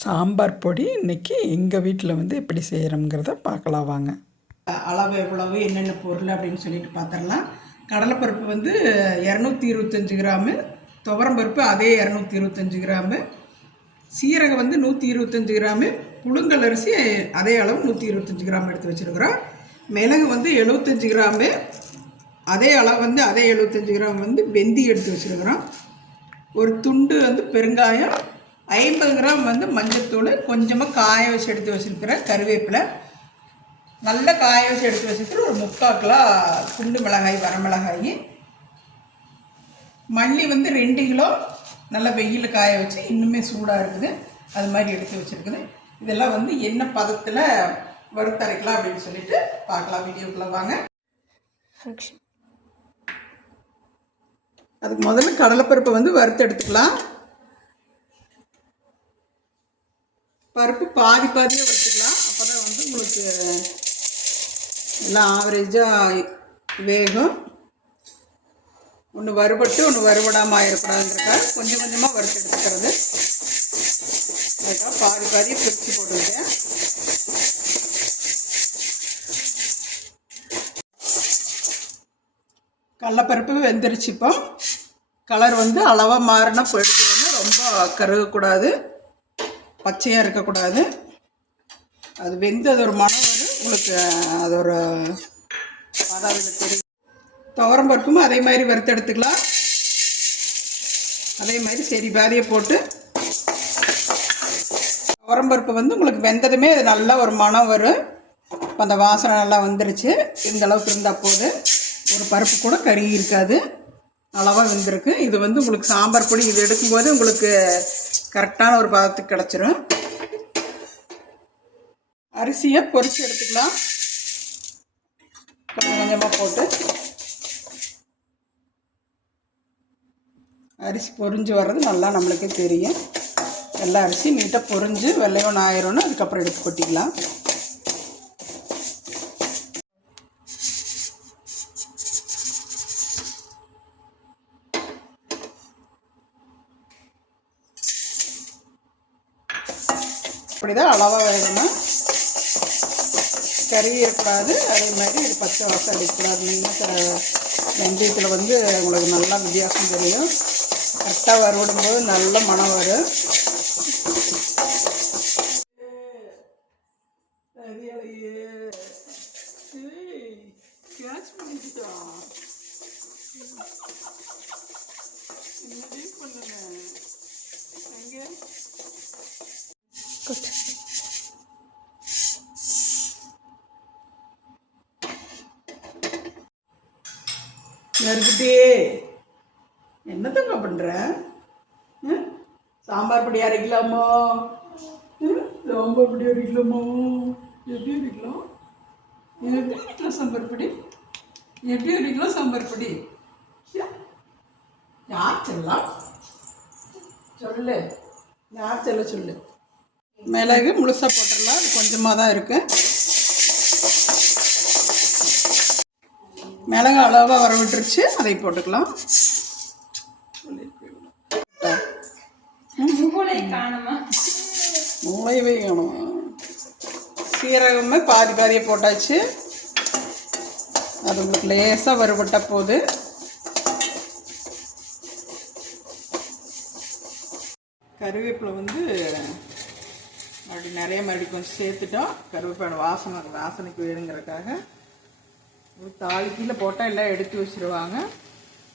சாம்பார் பொடி இன்றைக்கி எங்கள் வீட்டில் வந்து எப்படி செய்கிறோங்கிறத பார்க்கலாம் வாங்க. அளவு எவ்வளவு என்னென்ன பொருள் அப்படின்னு சொல்லிட்டு பார்த்துடலாம். கடலைப்பருப்பு வந்து 225 கிராமு, துவரம்பருப்பு அதே 225 கிராமு, சீரகம் வந்து 125 கிராமு, புழுங்கல் அரிசி அதே அளவு 125 கிராம் எடுத்து வச்சுருக்குறோம். மிளகு வந்து 75 கிராமு, அதே அளவு வந்து அதே 75 கிராம் வந்து வெந்தி எடுத்து வச்சுருக்குறோம். ஒரு துண்டு வந்து பெருங்காயம், 50 கிராம் வந்து மஞ்சள்தூள், கொஞ்சமாக காய வச்சு எடுத்து வச்சுருக்கிறேன் கருவேப்பிலை, நல்ல காய வச்சு எடுத்து வச்சுருக்கிற ஒரு 3/4 கிலோ குண்டு மிளகாய், வரமிளகாய், மல்லி வந்து 2 கிலோ நல்லா வெயில் காய வச்சு இன்னுமே சூடாக இருக்குது அது மாதிரி எடுத்து வச்சுருக்குது. இதெல்லாம் வந்து என்ன பதத்தில் வறுத்தரைக்கலாம் அப்படின்னு சொல்லிட்டு பார்க்கலாம். வீடியோக்குள்ளே வாங்க. அதுக்கு முதல்ல கடலைப்பருப்பை வந்து வறுத்து எடுத்துக்கலாம். பருப்பு பாதியாக வறுத்துக்கலாம். அப்போ தான் வந்து உங்களுக்கு எல்லாம் ஆவரேஜாக வேகும். ஒன்று வறுபட்டு ஒன்று வறுபடாமல் ஆகிடக்கூடாதுங்கிறக்காக கொஞ்சம் கொஞ்சமாக வறுத்து எடுத்துக்கிறது. அதுக்காக பாதியாக பிரித்து போட்டுக்கிட்டேன். கடலைப்பருப்பு வெந்துருச்சு. இப்போ கலர் வந்து அளவாக மாறினா எடுத்துக்கணும். ரொம்ப கருகக்கூடாது, பச்சையாக இருக்கக்கூடாது. அது வெந்து அது ஒரு மனம் வரும் உங்களுக்கு, அது ஒரு பதவியில் தெரியும். துவரம்பருப்பும் அதே மாதிரி வறுத்து எடுத்துக்கலாம். அதே மாதிரி சரி பாதியை போட்டு துவரம்பருப்பு வந்து உங்களுக்கு வெந்ததுமே அது நல்லா ஒரு மனம் வரும். இப்போ அந்த வாசனை நல்லா வந்துருச்சு. இந்த அளவுக்கு இருந்தால் போது, ஒரு பருப்பு கூட கருகி இருக்காது, அளவாக வெந்திருக்கு. இது வந்து உங்களுக்கு சாம்பார் பொடி இது எடுக்கும்போது உங்களுக்கு கரெக்டான ஒரு பதத்துக்கு கிடச்சிரும். அரிசியை பொரித்து எடுத்துக்கலாம். கொஞ்சம் கொஞ்சமாக போட்டு அரிசி பொரிஞ்சு வர்றது நல்லா நம்மளுக்கே தெரியும். எல்லா அரிசி நீட்டாக பொரிஞ்சு வெள்ளையோன்னு ஆயிரம்னு அதுக்கப்புறம் எடுத்து கொட்டிக்கலாம். அப்படிதான் அளவாக வேகணும், கருவி இருக்கக்கூடாது. அதே மாதிரி இது பச்சை வாசம் அடிக்கக்கூடாது. வெந்தயத்தில் வந்து உங்களுக்கு நல்லா வித்தியாசம் தெரியும். கரெக்டாக வறுவிடும்போது நல்ல மனம் வரும். நறுக்கிட்டே என்னத்தங்க பண்ணுற? சாம்பார் பொடி அரைக்கலாமோ? சாம்பார் பொடி அரைக்கலாமோ? எப்படி அரைக்கலாம்? எப்படி அரைக்கலாம் சாம்பார் பொடி? எப்படி அரைக்கலாம் சாம்பார் பொடி? யார் சொல்லலாம் சொல்லு, யார் சொல்ல சொல்லு. மிளகு முழுசாக போட்டுடலாம். அது கொஞ்சமாக தான் இருக்குது. மிளகு அளவாக வர விட்டுருச்சு, அதை போட்டுக்கலாம். மூளையவே காணுமா? சீரகமே பாதியை போட்டாச்சு. அது உங்களுக்கு லேசாக வறுபட்ட போது கருவேப்பிலை வந்து அப்படி நிறைய மறுபடி கொஞ்சம் சேர்த்துட்டோம். கருவேப்பிலை வாசனைக்கு வேணுங்கிறதுக்காக ஒரு தாளிக்கையில் போட்டால் எல்லாம் எடுத்து வச்சுருவாங்க.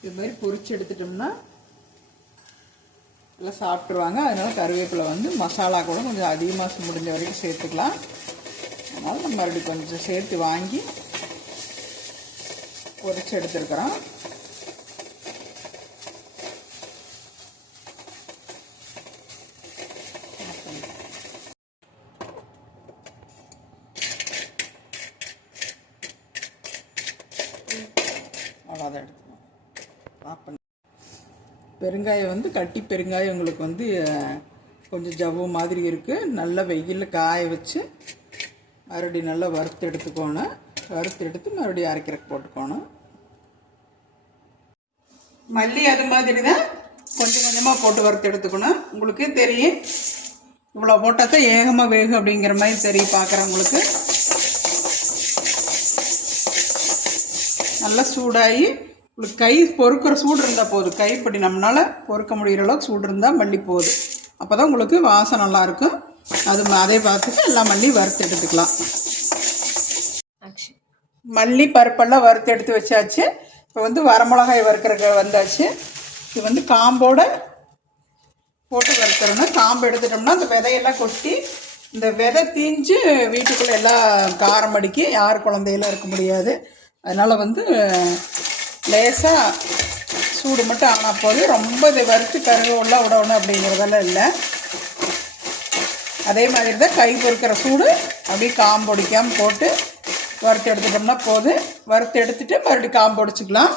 இது மாதிரி பொரிச்சு எடுத்துட்டோம்னா எல்லாம் சாப்பிட்ருவாங்க. அதனால் கருவேப்பிலை வந்து மசாலா கூட கொஞ்சம் அதிகமாக முடிஞ்ச வரைக்கும் சேர்த்துக்கலாம். அதனால் நம்ம மறுபடியும் கொஞ்சம் சேர்த்து வாங்கி பொரிச்சு எடுத்துருக்குறோம். அவ்வளோதான் எடுத்துக்கலாம். பெருங்காயம் வந்து கட்டி பெருங்காயம் உங்களுக்கு வந்து கொஞ்சம் ஜவ்வு மாதிரி இருக்குது. நல்லா வெயிலில் காய வச்சு மறுபடியும் நல்லா வறுத்து எடுத்துக்கணும். வறுத்து எடுத்து மறுபடியும் அரைக்கிறக்கு போட்டுக்கணும். மல்லி அது மாதிரி தான் கொஞ்சம் கொஞ்சமாக போட்டு வறுத்து எடுத்துக்கணும். உங்களுக்கே தெரியும் இவ்வளோ போட்டால் தான் ஏகமாக வேகும் அப்படிங்கிற மாதிரி தெரியும் பார்க்குறவங்களுக்கு. நல்லா சூடாகி உங்களுக்கு கை பொறுக்கிற சூடு இருந்தால் போதும். கைப்படி நம்மளால் பொறுக்க முடிகிற அளவுக்கு சூடு இருந்தால் மல்லி போகுது. அப்போ தான் உங்களுக்கு வாசம் நல்லாயிருக்கும். அதே பார்த்துட்டு எல்லாம் மல்லி வறுத்து எடுத்துக்கலாம். மல்லி பருப்பெல்லாம் வறுத்து எடுத்து வச்சாச்சு. இப்போ வந்து வரமிளகாய் வறுக்கிறக்கு வந்தாச்சு. இது வந்து காம்போடு போட்டு வறுக்கிறோன்னா, காம்பு எடுத்துட்டோம்னா அந்த விதையெல்லாம் கொட்டி இந்த விதை தீஞ்சு வீட்டுக்குள்ளே எல்லாம் காரம் அடிக்கி யார் குழந்தையெல்லாம் இருக்க முடியாது. அதனால் வந்து லேசாக சூடு மட்டும் ஆனால் போது. ரொம்ப இதை வறுத்து கருவேப்பிலை விடணும் அப்படிங்கிறதெல்லாம் இல்லை. அதே மாதிரி தான் கை பொறுக்கிற சூடு அப்படியே காம்பு ஒடிக்காமல் போட்டு வறுத்து எடுத்துட்டோம்னா போதும். வறுத்து எடுத்துகிட்டு மறுபடியும் காம்பு ஒடிச்சிக்கலாம்.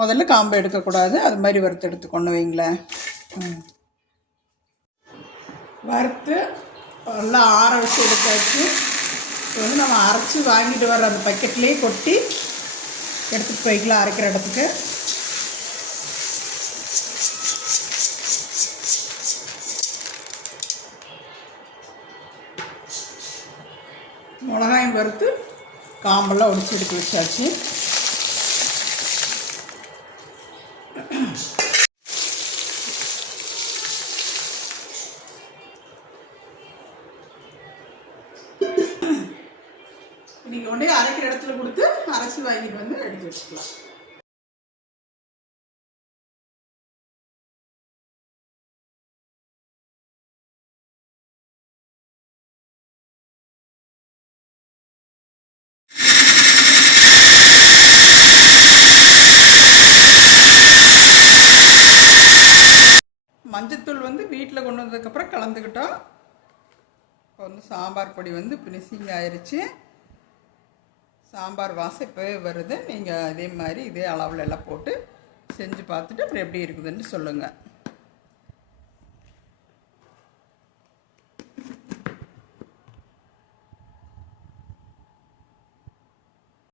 முதல்ல காம்பு எடுக்கக்கூடாது. அது மாதிரி வறுத்து எடுத்துக்கொண்டு வைங்களேன். வறுத்து நல்லா ஆற வச்சு எடுத்தாச்சு. இப்போ வந்து நம்ம அரைச்சி வாங்கிட்டு வர அந்த பக்கெட்லேயே கொட்டி எடுத்துகிட்டு போய்க்கலாம் அரைக்கிற இடத்துக்கு. மிளகாயும் வறுத்து காம்பெல்லாம் ஒடிச்சு எடுத்து வச்சாச்சு. நீங்கள் கொண்டே அரைக்கிற இடத்துல கொடுத்து அரைச்சி வாங்கிட்டு வந்து எடுத்து வச்சுக்கலாம். மஞ்சத்தூள் வந்து வீட்டில் கொண்டு வந்ததுக்கப்புறம் கலந்துக்கிட்டோம். இப்போ வந்து சாம்பார் பொடி வந்து ஃபினிஷிங் ஆயிடுச்சு. சாம்பார் வாசம் இப்போவே வருது. நீங்கள் அதே மாதிரி இதே அளவில் எல்லாம் போட்டு செஞ்சு பார்த்துட்டு அப்புறம் எப்படி இருக்குதுன்னு சொல்லுங்கள்.